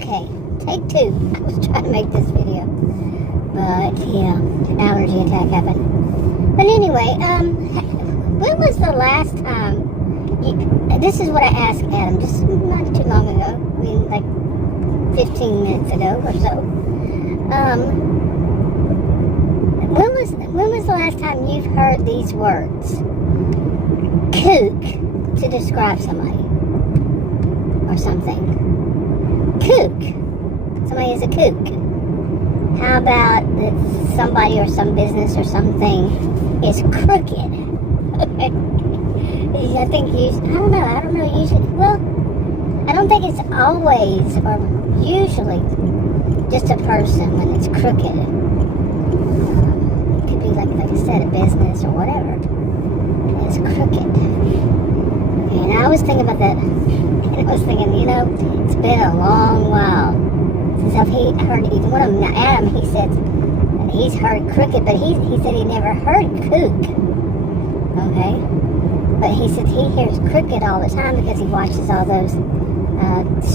Okay, take two. I was trying to make this video, but yeah, allergy attack happened. But anyway, when was the last time this is what I asked Adam just not too long ago, I mean like 15 minutes ago or so. When was the last time you've heard these words? Kook to describe somebody or something. Kook. Somebody is a kook. How about that somebody or some business or something is crooked? Okay. I think I don't know, usually, well, I don't think it's always or usually just a person when it's crooked. It could be like I said, a business or whatever. It's crooked. Okay, and I was thinking about that, and I was thinking, it's been a long while since I've heard either one of them. Now, Adam, he said, and he's heard crooked, but he said he never heard kook. Okay? But he said he hears crooked all the time because he watches all those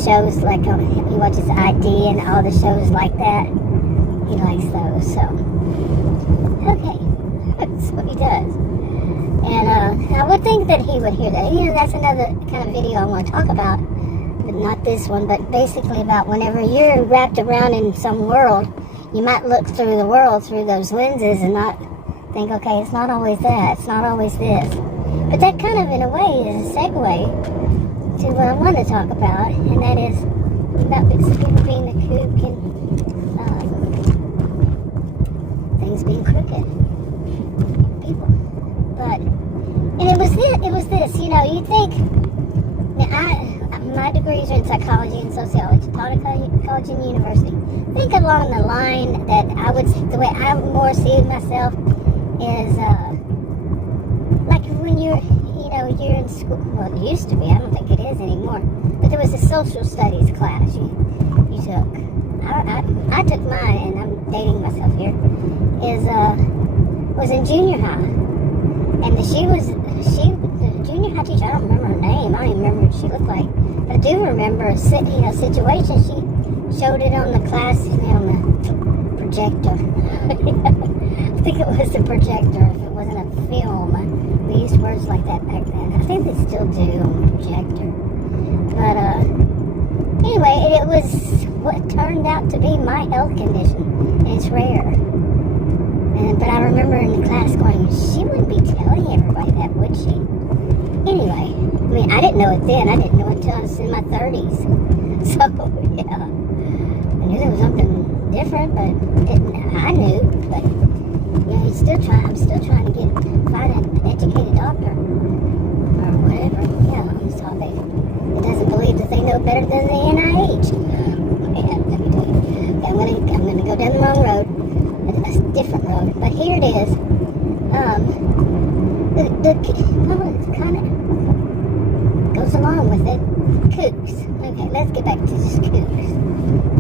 shows, like he watches ID and all the shows like that. He likes those, so. Okay. So he does. And I would think that he would hear that. That's another kind of video I want to talk about. But not this one, but basically about whenever you're wrapped around in some world, you might look through the world through those lenses and not think, okay, it's not always that, it's not always this. But that kind of, in a way, is a segue to what I want to talk about, and that is about people being a kook and things being crooked. People. But, and it was this, you think, my degrees are in psychology and sociology, taught at college and university. Think along the line that the way I more see myself is, like when you're in school, well, it used to be, I don't think it is anymore, but there was a social studies class you took. I took mine, and I'm dating myself here, was in junior high. And the junior high teacher, I don't remember her name, I don't even remember what she looked like, but I do remember a situation, she showed it on the class, on the projector. I think it was the projector, if it wasn't a film. We used words like that back then. I think they still do on the projector. But anyway, it was what turned out to be my health condition. And it's rare. But I remember in the class going, she wouldn't be telling everybody that, would she? Anyway, I didn't know it then. I didn't know it until I was in my 30s. So, yeah. I knew there was something different, but I knew, but I'm still trying to find an educated doctor or whatever, on this topic. It doesn't believe that they know better than the NIH. Man, let me tell you. I'm gonna go down the wrong road, a different road, but here it is. It kind of goes along with it. Kooks. Okay, let's get back to this kooks.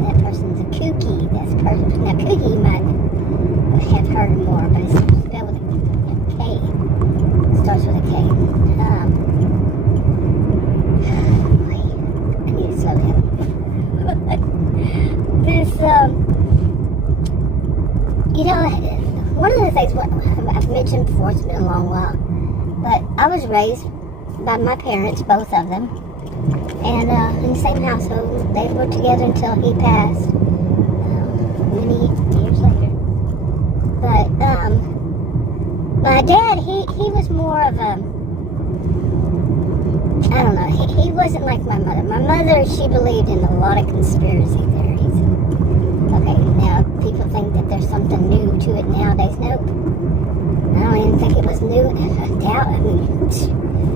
That person's a kooky. That's person. Now, kooky you might have heard more, but it's spelled with a K. It starts with a K. I need to slow down. This, one of the things I've mentioned before, it's been a long while, but I was raised by my parents, both of them, and in the same household. They were together until he passed many years later. But my dad, he was more of a, I don't know, he wasn't like my mother. My mother, she believed in a lot of conspiracy theories. Okay, now people think that there's something new to it nowadays. Nope. I don't even think it was new. I doubt,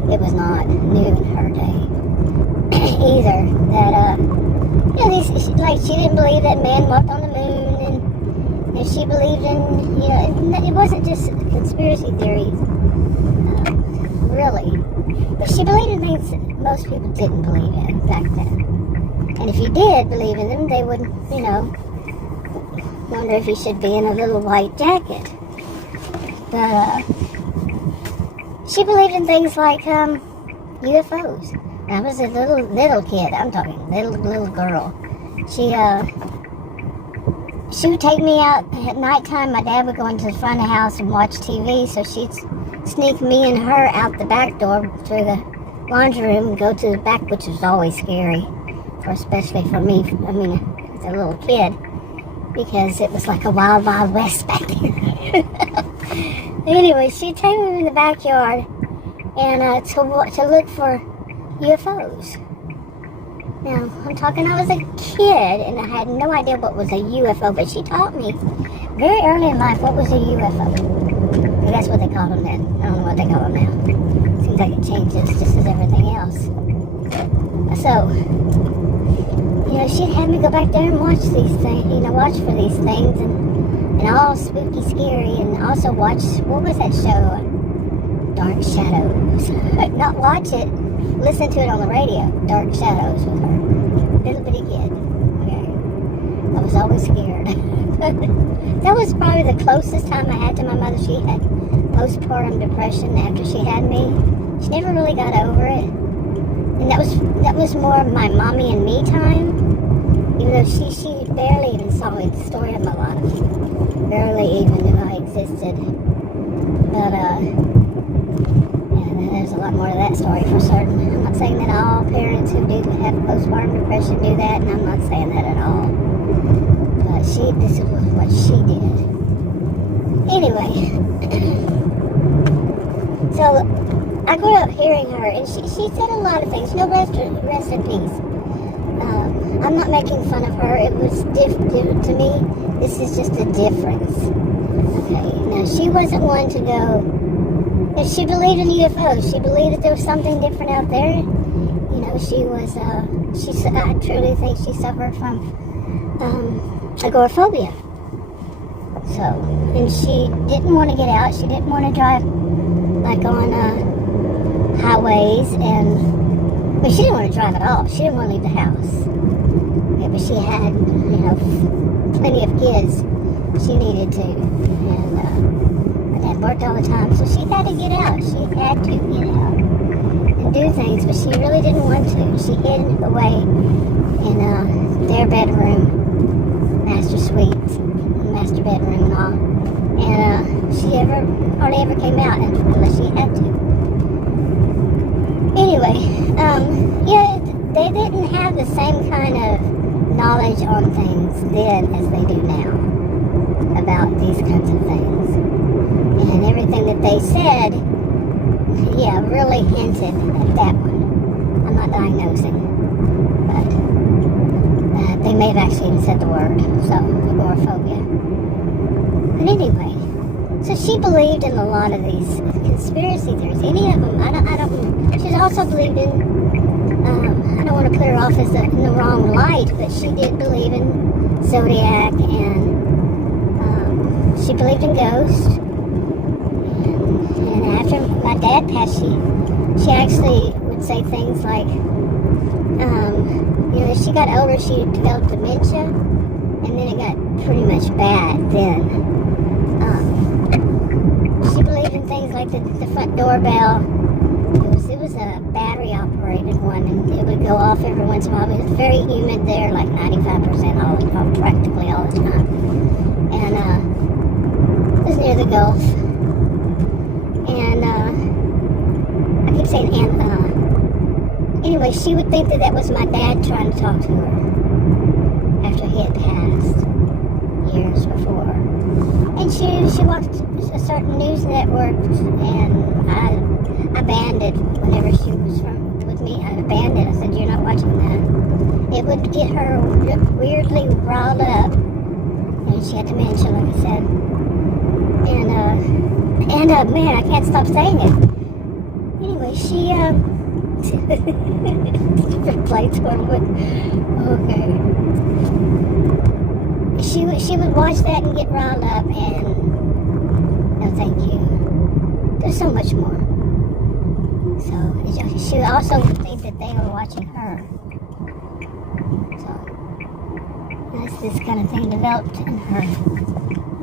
it was not new in her day either. That, she didn't believe that man walked on the moon, and she believed in, it wasn't just conspiracy theories, really. But she believed in things that most people didn't believe in back then. And if you did believe in them, they would, wonder if you should be in a little white jacket. But, she believed in things like, UFOs. I was a little kid. I'm talking little girl. she would take me out at nighttime. My dad would go into the front of the house and watch TV, so she'd sneak me and her out the back door through the laundry room and go to the back, which was always scary, especially for me, I mean, as a little kid, because it was like a wild, wild west back there. Anyway, she'd take me in the backyard and to look for UFOs. Now, I'm talking, I was a kid and I had no idea what was a UFO, but she taught me very early in life what was a UFO. And that's what they called them then. I don't know what they call them now. Seems like it changes just as everything else. So, she'd have me go back there and watch these things, watch for these things and all spooky, scary, and also watch, what was that show? Dark Shadows. Not watch it, listen to it on the radio. Dark Shadows with her. Little bitty kid. Okay. I was always scared. That was probably the closest time I had to my mother. She had postpartum depression after she had me. She never really got over it. And that was more of my mommy and me time. Even though she barely even saw the story of my life. Barely even knew I existed. But there's a lot more to that story for certain. I'm not saying that all parents who do have postpartum depression do that, and I'm not saying that at all. But this is what she did. Anyway, so I grew up hearing her, and she said a lot of things. Rest in peace. I'm not making fun of her. It was different to me. This is just a difference. Okay, now she wasn't one to go. If she believed in UFOs, she believed that there was something different out there. She was, I truly think she suffered from agoraphobia. So, and she didn't want to get out. She didn't want to drive, like, on highways, she didn't want to drive at all. She didn't want to leave the house. Yeah, but she had, plenty of kids she needed to. And, Dad worked all the time, so she had to get out. She had to get out and do things, but she really didn't want to. She hid away in their bedroom, master suite, master bedroom and all. And she hardly ever came out unless she had to. Anyway, they didn't have the same kind of knowledge on things then as they do now about these kinds of things. And everything that they said, really hinted at that one. I'm not diagnosing, but they may have actually even said the word, so, agoraphobia. But anyway, so she believed in a lot of these conspiracy theories. Any of them, she also believed in, I don't want to put her off as in the wrong light, but she did believe in Zodiac, and she believed in ghosts. And after my dad passed, she actually would say things like, as she got older, she developed dementia, and then it got pretty much bad then. She believed in things like the front doorbell. It was a battery operated one, and it would go off every once in a while. It was very humid there, like 95% practically all the time. And it was near the Gulf. And I keep saying anyway, she would think that was my dad trying to talk to her after he had passed years before. And she watched a certain news network, and I banned it whenever she was with me. I banned it. I said, "You're not watching that." It would get her weirdly riled up, and she had dementia, like I said. And man, I can't stop saying it. Anyway, she different plates okay. She would watch that and get riled up, and no, thank you. There's so much more. So she also would think that they were watching her. So this kind of thing developed in her.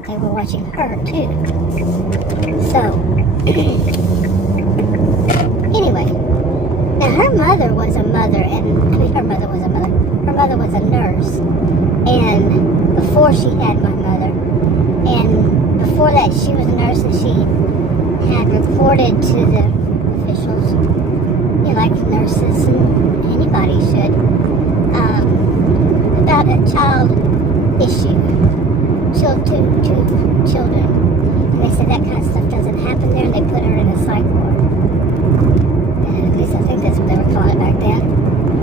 They were watching her too. So anyway, now her mother was a mother, and I mean, her mother was a mother. Her mother was a nurse, and before she had my mother, and before that, she was a nurse, and she had reported to the officials, you know, like nurses and anybody should, about a child issue, to children. And they said that kind of stuff doesn't happen there, and they put her in a psych ward. And at least I think that's what they were calling it back then.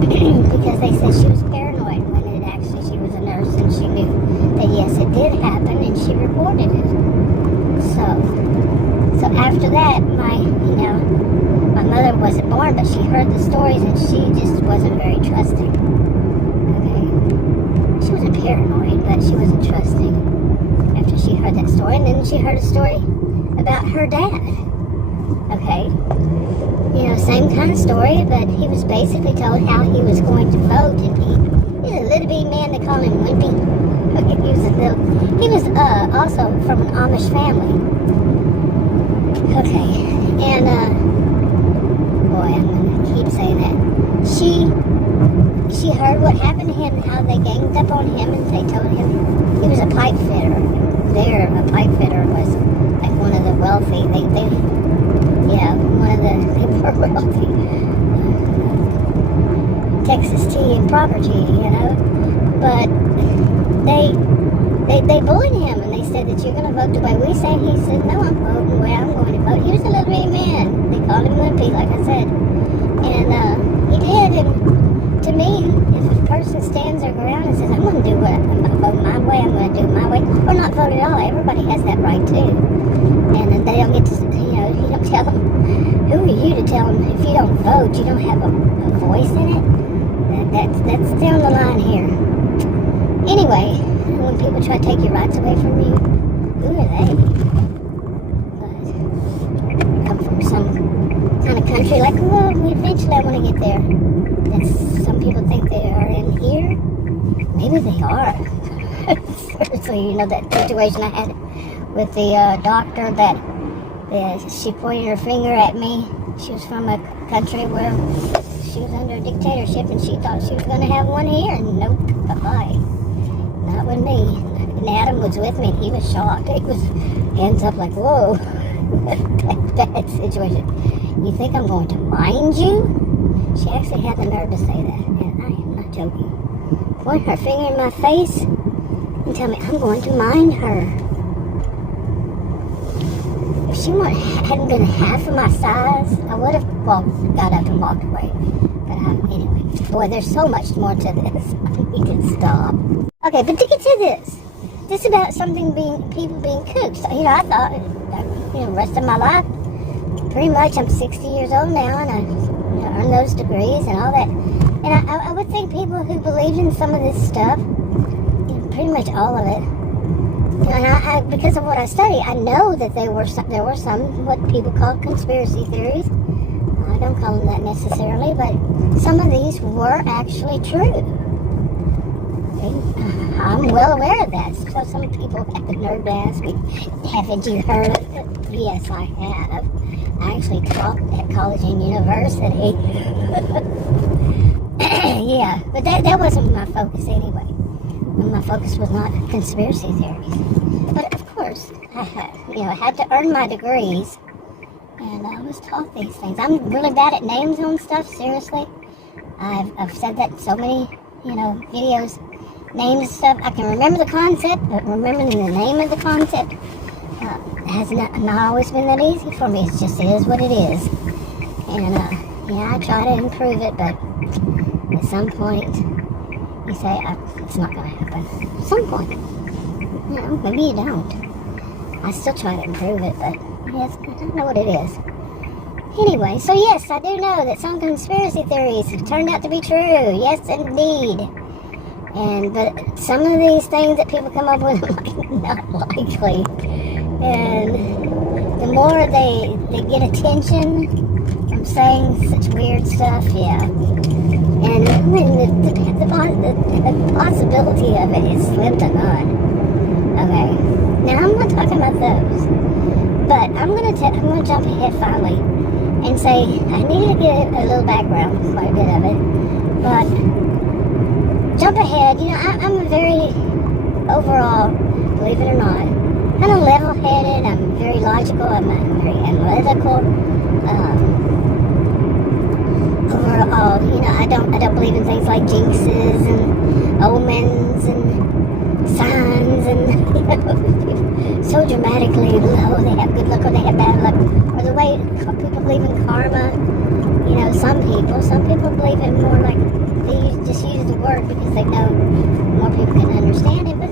Because they said she was paranoid when it actually she was a nurse, and she knew that yes, it did happen, and she reported it. So after that, my mother wasn't born, but she heard the stories, and she just wasn't very trusting. Okay, she wasn't paranoid, but she wasn't trusting. After she heard that story, and then she heard a story about her dad. Okay, you know, same kind of story, but he was basically told how he was going to vote, and he's a little bitty man. They call him Wimpy. Okay, he was also from an Amish family. Okay, and boy, I'm gonna keep saying that. She heard what happened to him, how they ganged up on him, and they told him he was a pipe fitter. A pipe fitter was like one of the wealthy. They were wealthy. Texas tea and property, you know. But they bullied him, and they said that you're going to vote the way we say. He said, no, I'm voting the way I'm going to vote. He was a little bitty man. They called him Wimpy, like I said. And he did. And to me, if a person stands their ground and says, I'm going to do what I'm going to vote my way, I'm going to do my way, or not vote at all, everybody has that right too. And then they don't get to, you don't tell them, who are you to tell them if you don't vote, you don't have a voice in it? That's down the line here. Anyway, when people try to take your rights away from you, who are they? But come from some kind of country like, well, eventually I want to get there. Some people think they are in here. Maybe they are. Seriously, you know that situation I had with the doctor that she pointed her finger at me. She was from a country where she was under a dictatorship, and she thought she was going to have one here. And nope, bye-bye. Not with me. And Adam was with me, and he was shocked. He was hands up like, whoa. Bad situation. You think I'm going to mind you? She actually had the nerve to say that, and I am not joking. Point her finger in my face and tell me I'm going to mind her. If she hadn't been half of my size, I would have got up and walked away. But anyway, boy, there's so much more to this. I need to stop. Okay, but to get to this about people being kooks. You know, I thought, the rest of my life, pretty much I'm 60 years old now, and I earned those degrees and all that. And I would think people who believed in some of this stuff, pretty much all of it, and because of what I study, I know that there were some what people call conspiracy theories. I don't call them that necessarily, but some of these were actually true. I'm well aware of that. So some people have the nerve to ask me, haven't you heard of it? Yes, I have. I actually taught at college and university. Yeah, but that wasn't my focus anyway. My focus was not conspiracy theories. But of course, I had to earn my degrees, and I was taught these things. I'm really bad at names on stuff, seriously. I've said that in so many, videos. Names and stuff. I can remember the concept, but remembering the name of the concept has not always been that easy for me. It just is what it is. And, I try to improve it, but at some point, you say, it's not going to happen. At some point. Maybe you don't. I still try to improve it, but yes, I don't know what it is. Anyway, so yes, I do know that some conspiracy theories have turned out to be true. Yes, indeed. But some of these things that people come up with are not likely. And the more they get attention from saying such weird stuff, yeah. And the possibility of it is slim to none. Okay. Now I'm not talking about those. But I'm gonna jump ahead finally and say, I need to get a little background, quite a bit of it, but jump ahead. I'm a very, overall, believe it or not, kind of level-headed. I'm very logical. I'm very analytical. Overall, I don't believe in things like jinxes and omens and signs and so dramatically, they have good luck or they have bad luck, or the way people believe in karma. Some people believe it more like they just use the word because they know more people can understand it. But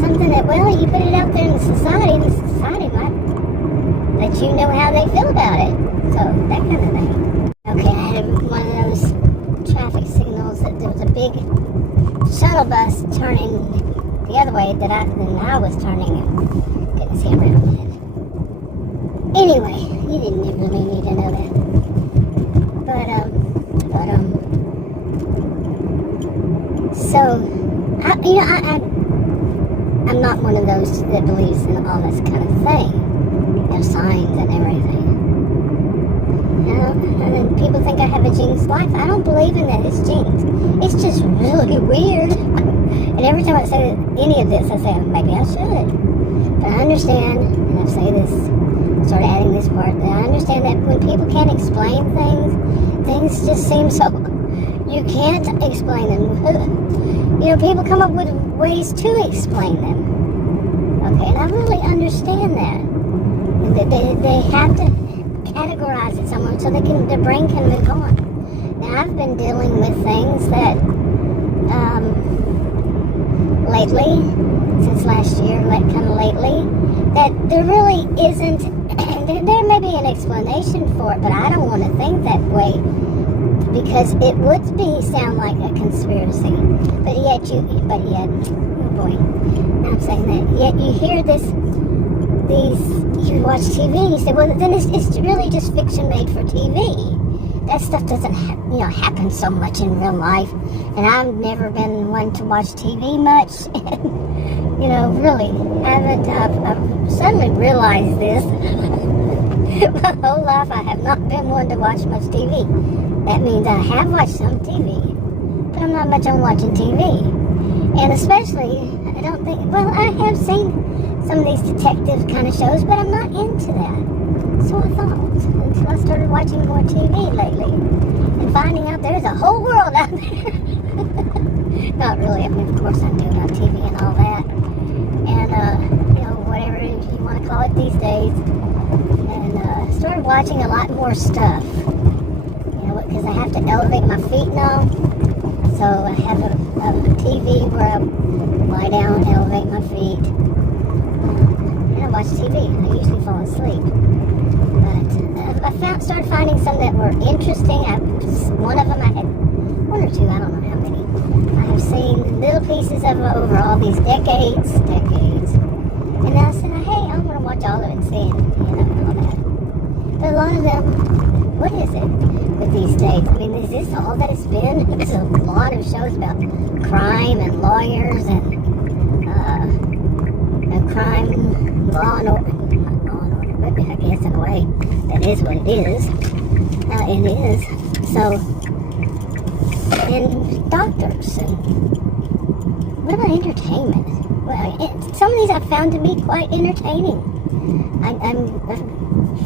something that, well, you put it out there in society, and society might let you know how they feel about it. So that kind of thing. Okay, I had one of those traffic signals that there was a big shuttle bus turning the other way than I was turning. Couldn't see around it. Anyway, you didn't really need to know that. So I'm not one of those that believes in all this kind of thing. Signs and everything. And then people think I have a jinxed life. I don't believe in that. It's jinxed. It's just really weird. And every time I say any of this, I say, maybe I should. But I understand, and I say this, start adding this part, that I understand that when people can't explain things just seem so, you can't explain them. People come up with ways to explain them. Okay, and I really understand that. They have to categorize it somewhere so their brain can move on. Now, I've been dealing with things that lately, since last year, lately, that there really isn't, there may be an explanation for it, but I don't want to think that way because it would sound like a conspiracy. But yet, oh boy, I'm saying that, yet you hear you watch TV and you say, well, then it's really just fiction made for TV. That stuff doesn't happen so much in real life. And I've never been one to watch TV much. Really haven't. I've suddenly realized this. My whole life I have not been one to watch much TV. That means I have watched some TV, but I'm not much on watching TV. And especially, I don't think, well, I have seen some of these detective kind of shows, but I'm not into that. So I thought, until I started watching more TV lately, and finding out there's a whole world out there. Not really, of course I do about TV and all that. And, whatever you want to call it these days. And started watching a lot more stuff. Because I have to elevate my feet now. So I have a TV where I lie down, elevate my feet. And I watch TV. I usually fall asleep. But I started finding some that were interesting. One of them I had, one or two, I don't know how many. I have seen little pieces of it over all these decades. And then I said, hey, I'm going to watch all of it and see it, all that. But a lot of them, what is it with these days? I mean, is this all that it's been? There's a lot of shows about crime and lawyers and crime, law and order. But I guess in a way, that is what it is. It is. So, and doctors. And what about entertainment? Well, some of these I found to be quite entertaining. I'm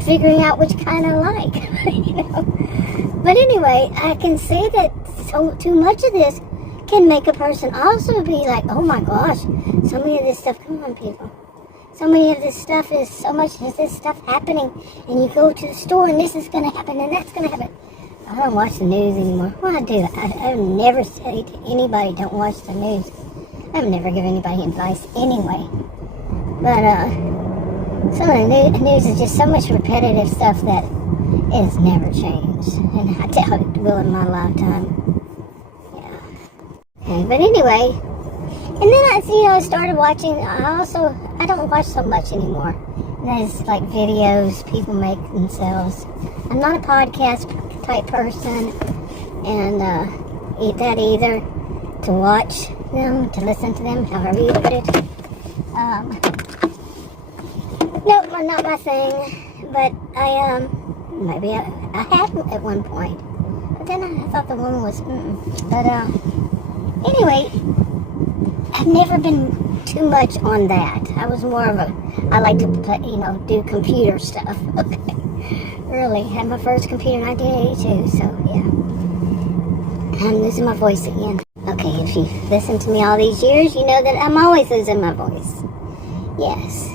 figuring out which kind I like. But anyway, I can see that too much of this can make a person also be like, oh my gosh, so many of this stuff, come on people. So many of this stuff is, so much of this stuff happening, and you go to the store and this is going to happen and that's going to happen. I don't watch the news anymore. Well, I do. I never say to anybody, don't watch the news. I've never given anybody advice anyway. But, some of the news is just so much repetitive stuff that it's never changed. And I doubt it will in my lifetime. Yeah. Okay, but anyway, and then I started watching, I don't watch so much anymore. And there's like videos people make themselves. I'm not a podcast type person, and that either, to watch them, to listen to them, however you put it. Nope, not my thing. but maybe I had at one point. But then I thought the woman was, But, anyway, I've never been too much on that. I was more of I like to, do computer stuff. Okay. Really, had my first computer in 1982, so yeah. I'm losing my voice again. Okay, if you've listened to me all these years, you know that I'm always losing my voice. Yes.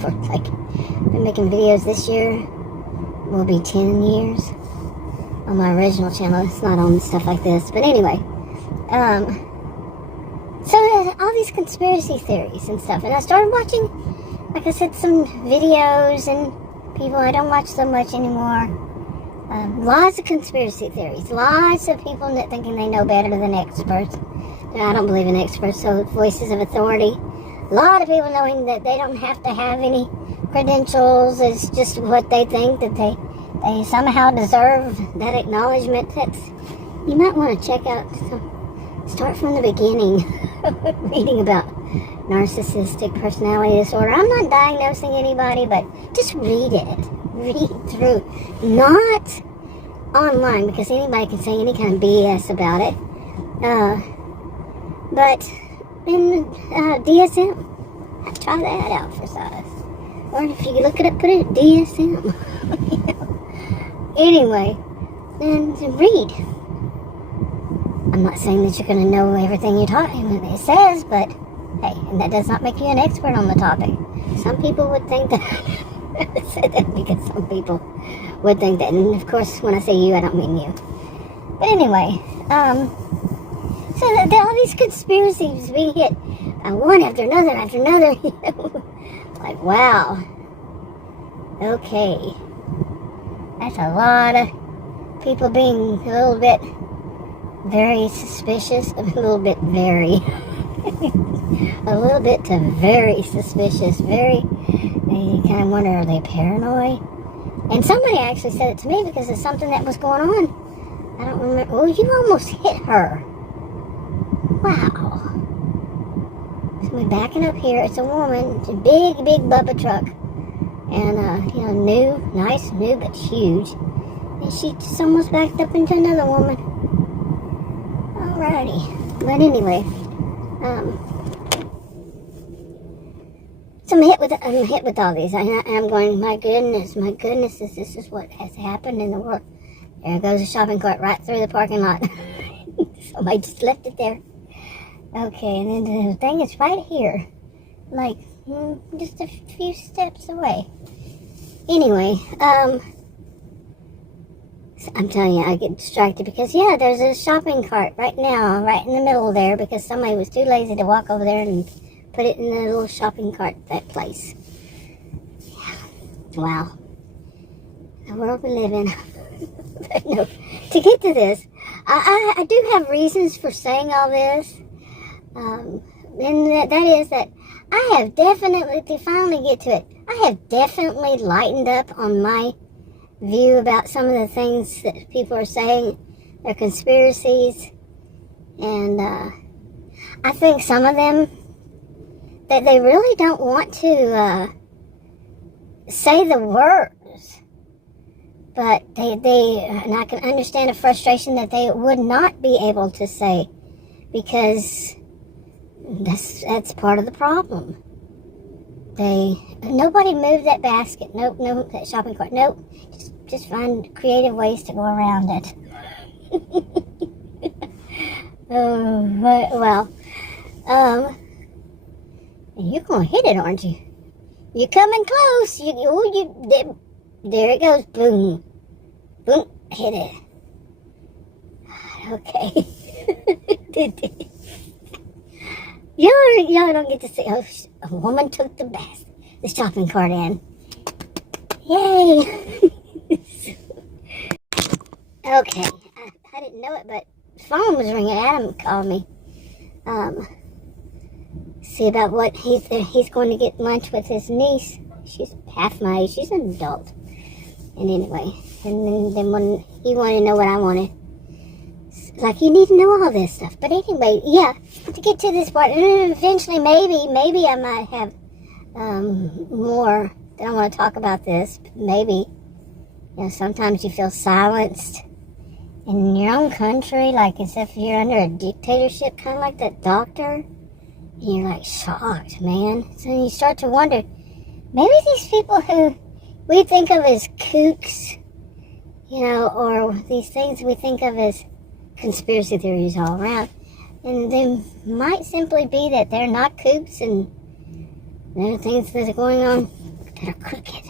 For been making videos this year. Will be 10 years on my original channel. It's not on stuff like this, but anyway. So all these conspiracy theories and stuff, and I started watching, like I said, some videos and people. I don't watch so much anymore. Lots of conspiracy theories. Lots of people thinking they know better than experts. I don't believe in experts, so voices of authority. A lot of people knowing that they don't have to have any credentials. It's just what they think, that they somehow deserve that acknowledgement. You might want to check out, start from the beginning, reading about narcissistic personality disorder. I'm not diagnosing anybody, but just read it. Read through. Not online, because anybody can say any kind of BS about it. But in DSM, try that out for size. Or if you look it up, put it DSM. Anyway, then read. I'm not saying that you're going to know everything it says, but hey, and that does not make you an expert on the topic. Some people would think that. I said that because some people would think that, and of course, when I say you, I don't mean you. But anyway, so all these conspiracies being hit one after another, like, wow. Okay. That's a lot of people being a little bit very suspicious, a little bit very suspicious, you kind of wonder, are they paranoid? And somebody actually said it to me because of something that was going on. I don't remember. Oh, you almost hit her. Wow. So we're backing up here. It's a woman. It's a big Bubba truck. And, nice, new, but huge. And she just almost backed up into another woman. Alrighty. But anyway, so I'm hit with all these. I'm going, my goodness, this is what has happened in the world. There goes a shopping cart right through the parking lot. Somebody just left it there. Okay, and then the thing is right here. Like, just a few steps away. Anyway, so I'm telling you, I get distracted because, yeah, there's a shopping cart right now, right in the middle there, because somebody was too lazy to walk over there and put it in the little shopping cart, that place. Yeah. Wow. The world we live in. But no, to get to this, I do have reasons for saying all this. And that is that I have definitely, to finally get to it, I have definitely lightened up on my view about some of the things that people are saying. They're conspiracies. And I think some of them, that they really don't want to say the words, but and I can understand a frustration that they would not be able to say, because that's part of the problem. Nobody moved that basket. Nope, that shopping cart. Nope. Just find creative ways to go around it. You're gonna hit it, aren't you? You're coming close. There it goes. Boom. Boom. Hit it. Okay. Y'all don't get to see. Oh, a woman took the shopping cart in. Yay. Okay. I didn't know it, but the phone was ringing. Adam called me. See about what he's going to get lunch with his niece. She's half my age. She's an adult. And anyway, and then when he wanted to know what I wanted, like, you need to know all this stuff. But anyway, yeah, to get to this part, and then eventually maybe I might have more they don't want to talk about this. Maybe, sometimes you feel silenced in your own country, like as if you're under a dictatorship, kind of like that doctor. And you're like shocked, man. So you start to wonder, maybe these people who we think of as kooks, or these things we think of as conspiracy theories all around, and they might simply be that they're not kooks, and there are things that are going on that are crooked.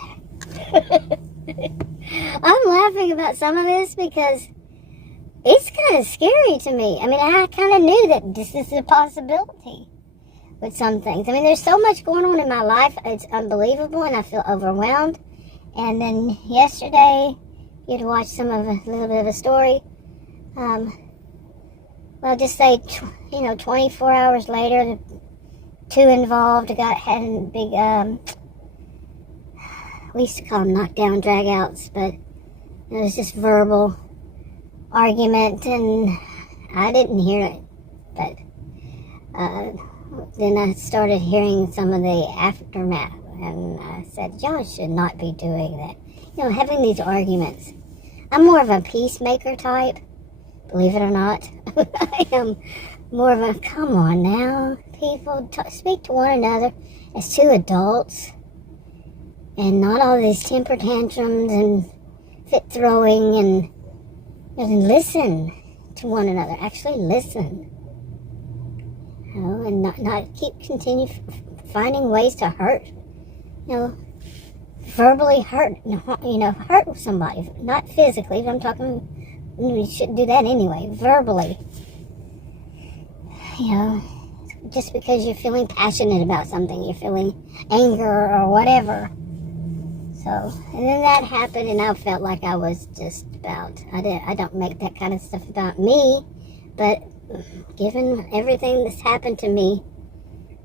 I'm laughing about some of this because it's kind of scary to me. I mean, I kind of knew that this is a possibility with some things. I mean, there's so much going on in my life. It's unbelievable, and I feel overwhelmed. And then yesterday, you'd watch a little bit of a story. Well, just say, 24 hours later, the two involved had a big, we used to call them knockdown drag-outs, but it was just verbal argument, and I didn't hear it. But then I started hearing some of the aftermath, and I said, y'all should not be doing that. Having these arguments. I'm more of a peacemaker type, believe it or not. I am more of a, come on now, people, speak to one another as two adults, and not all these temper tantrums and fit throwing, and listen to one another. Actually listen. And not continue finding ways to hurt. Verbally hurt, hurt somebody. Not physically, but I'm talking, we shouldn't do that anyway. Verbally. Just because you're feeling passionate about something, you're feeling anger or whatever. So, and then that happened, and I felt like I was just about, I don't make that kind of stuff about me, but given everything that's happened to me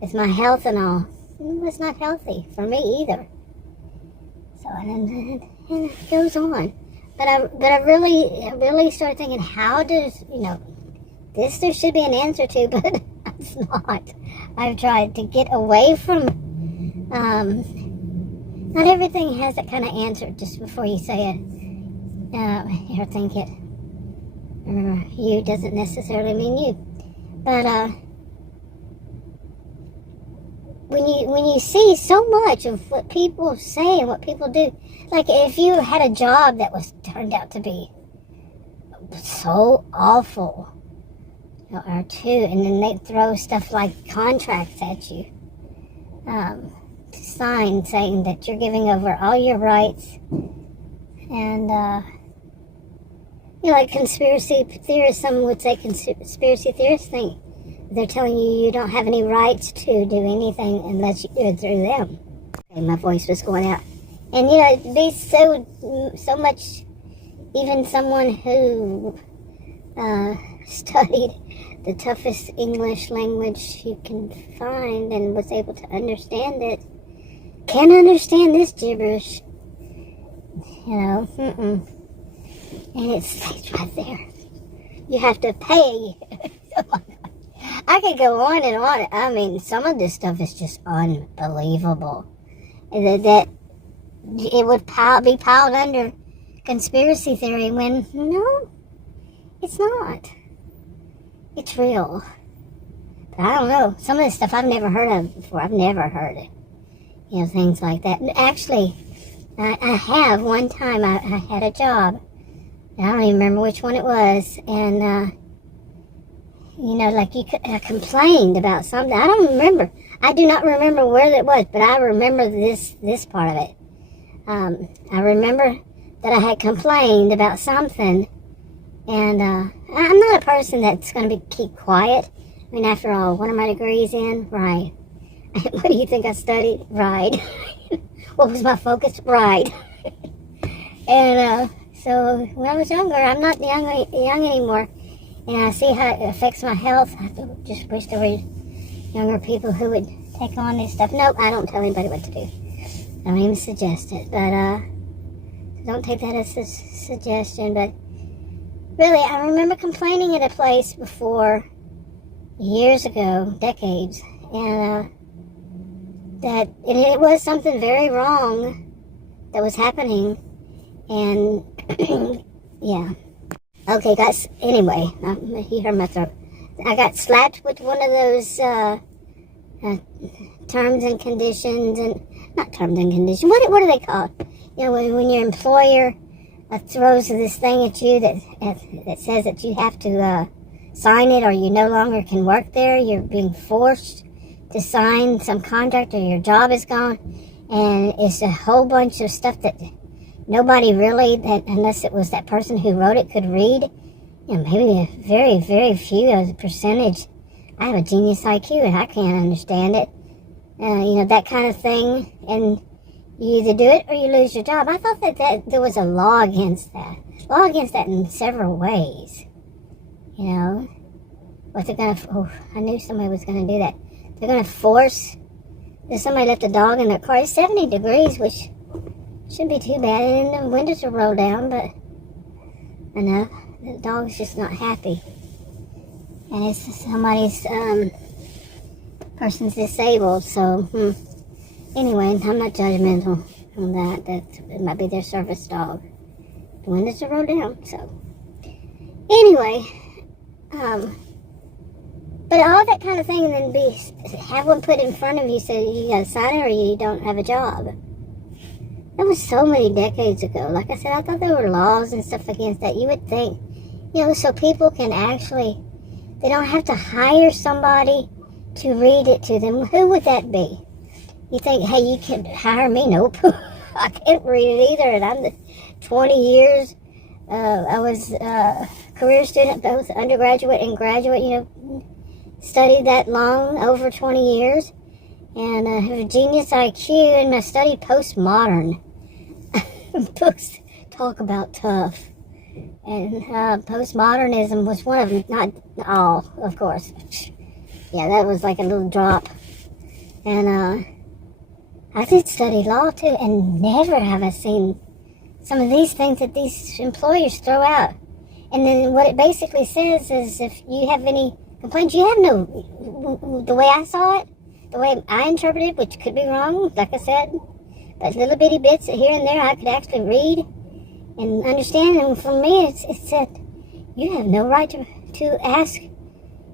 with my health and all, it was not healthy for me either. So, and it goes on. But I really started thinking, how does, this there should be an answer to, but it's not. I've tried to get away from, not everything has that kind of answer just before you say it, or think it. You doesn't necessarily mean you. But, when you see so much of what people say and what people do, like if you had a job that turned out to be so awful, or two, and then they throw stuff like contracts at you, sign saying that you're giving over all your rights, and like conspiracy theorists, some would say conspiracy theorists think they're telling you don't have any rights to do anything unless you do it through them. Okay, my voice was going out. And it'd be so much, even someone who studied the toughest English language you can find and was able to understand it, can't understand this gibberish. And it's right there. You have to pay. I could go on and on. I mean, some of this stuff is just unbelievable. That it would be piled under conspiracy theory when, no, it's not. It's real. But I don't know. Some of this stuff I've never heard of before. I've never heard it. Things like that. Actually, I have. One time I had a job. I don't even remember which one it was. And, I complained about something. I don't remember. I do not remember where it was, but I remember this part of it. I remember that I had complained about something, and I'm not a person that's going to keep quiet. I mean, after all, what are my degrees in? Right. What do you think I studied? Right. What was my focus? Right. And so when I was younger, I'm not young anymore. And I see how it affects my health. I just wish there were younger people who would take on this stuff. Nope, I don't tell anybody what to do. I don't even suggest it. But don't take that as a suggestion. But really, I remember complaining at a place before, years ago, decades. And and it was something very wrong that was happening, and yeah. Okay, guys. Anyway, you heard my throat. I got slapped with one of those terms and conditions, and not terms and conditions. What are they called? You know, when your employer throws this thing at you that says that you have to sign it, or you no longer can work there. You're being forced to sign some contract, or your job is gone, and it's a whole bunch of stuff that nobody really, unless it was that person who wrote it, could read. You know, maybe a very, very few of the percentage. I have a genius IQ and I can't understand it. You know, that kind of thing. And you either do it or you lose your job. I thought that there was a law against that. Law against that in several ways. You know, what they're going to, oh, I knew somebody was going to do that. They're going to force, if somebody left a dog in their car. It's 70 degrees, which shouldn't be too bad. And the windows are rolled down, but enough. The dog's just not happy. And it's somebody's, person's disabled, so, Anyway, I'm not judgmental on that. It might be their service dog. The windows are rolled down, so. Anyway, but all that kind of thing, and then have one put in front of you so you gotta sign it or you don't have a job. That was so many decades ago. Like I said, I thought there were laws and stuff against that. You would think, you know, so people can actually, they don't have to hire somebody to read it to them. Who would that be? You think, hey, you can hire me? Nope. I can't read it either. And I'm 20 years. I was a career student, both undergraduate and graduate, you know, studied that long, over 20 years. And I have a genius IQ, and I studied postmodern. Books talk about tough. And postmodernism was one of them, not all, of course. Yeah, that was like a little drop. And I did study law too, and never have I seen some of these things that these employers throw out. And then what it basically says is, if you have any complaints, you have no, the way I saw it, the way I interpreted it, which could be wrong, like I said, but little bitty bits here and there I could actually read and understand. And for me, it said, you have no right to ask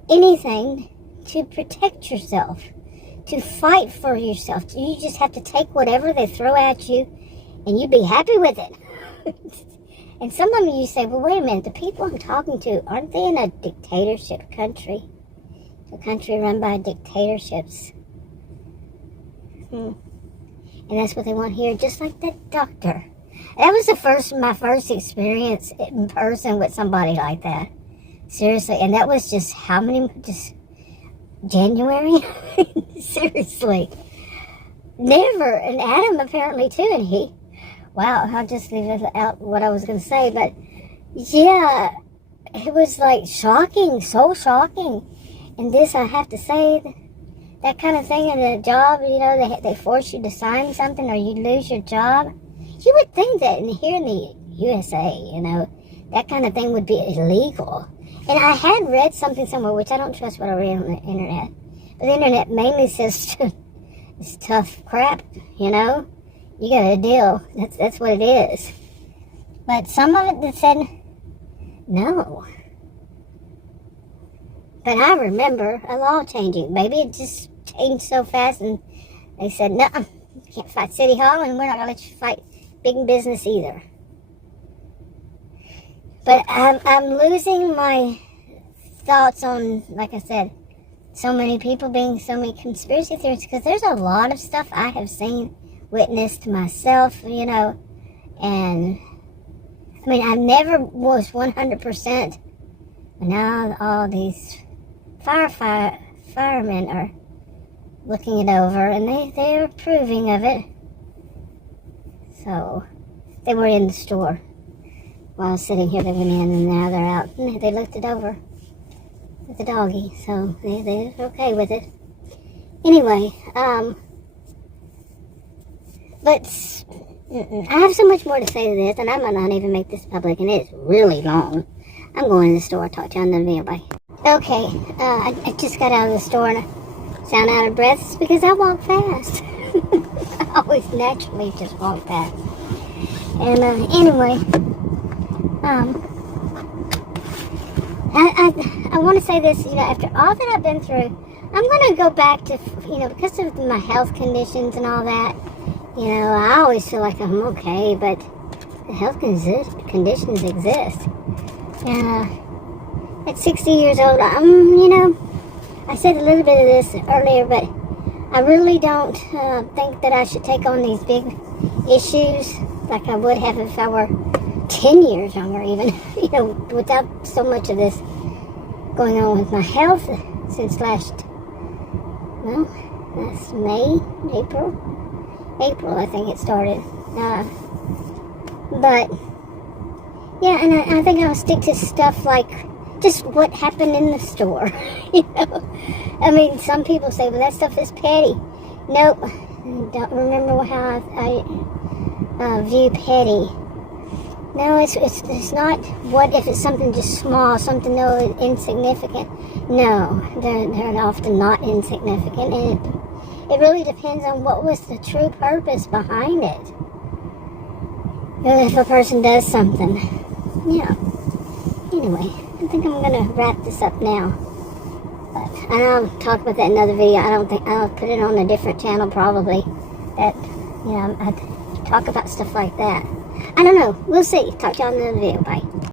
anything to protect yourself, to fight for yourself. You just have to take whatever they throw at you and you be happy with it. And some of you say, well, wait a minute, the people I'm talking to, aren't they in a dictatorship country? A country run by dictatorships. And that's what they want here, just like that doctor. That was my first experience in person with somebody like that. Seriously, and that was just just January? Seriously. Never. And Adam apparently too, and wow, I'll just leave it out what I was going to say, but yeah, it was like shocking, so shocking. And this, I have to say, that kind of thing in a job, you know, they force you to sign something or you lose your job. You would think that here in the USA, you know, that kind of thing would be illegal. And I had read something somewhere, which I don't trust what I read on the internet. But the internet mainly says it's tough crap, you know. You got to deal. That's what it is. But some of it that said no. But I remember a law changing. Maybe it just changed so fast and they said, no, you can't fight City Hall and we're not going to let you fight big business either. But I'm losing my thoughts on, like I said, so many people being so many conspiracy theories, because there's a lot of stuff I have seen, witnessed myself, you know, and I mean, I never was 100%, but now all these firemen are looking it over, and they're approving of it. So, they were in the store while I was sitting here, they went in, and now they're out, and they looked it over with the doggy, so they're okay with it. Anyway, but I have so much more to say to this, and I might not even make this public, and it's really long. I'm going to the store. Talk to you on the video. Bye. Okay, I just got out of the store, and I sound out of breath. It's because I walk fast. I always naturally just walk past. And anyway, I want to say this, after all that I've been through, I'm going to go back to, because of my health conditions and all that, I always feel like I'm okay, but the health conditions exist. And at 60 years old, I said a little bit of this earlier, but I really don't think that I should take on these big issues like I would have if I were 10 years younger even, without so much of this going on with my health since last April I think it started. But, yeah, and I think I'll stick to stuff like just what happened in the store, I mean, some people say, well, that stuff is petty. Nope, I don't remember how I view petty. No, it's not. What if it's something just small, something insignificant? No, they're often not insignificant, and it really depends on what was the true purpose behind it. If a person does something, yeah. Anyway, I think I'm gonna wrap this up now. And I'll talk about that in another video. I'll put it on a different channel probably. That, I talk about stuff like that. I don't know. We'll see. Talk to y'all in another video. Bye.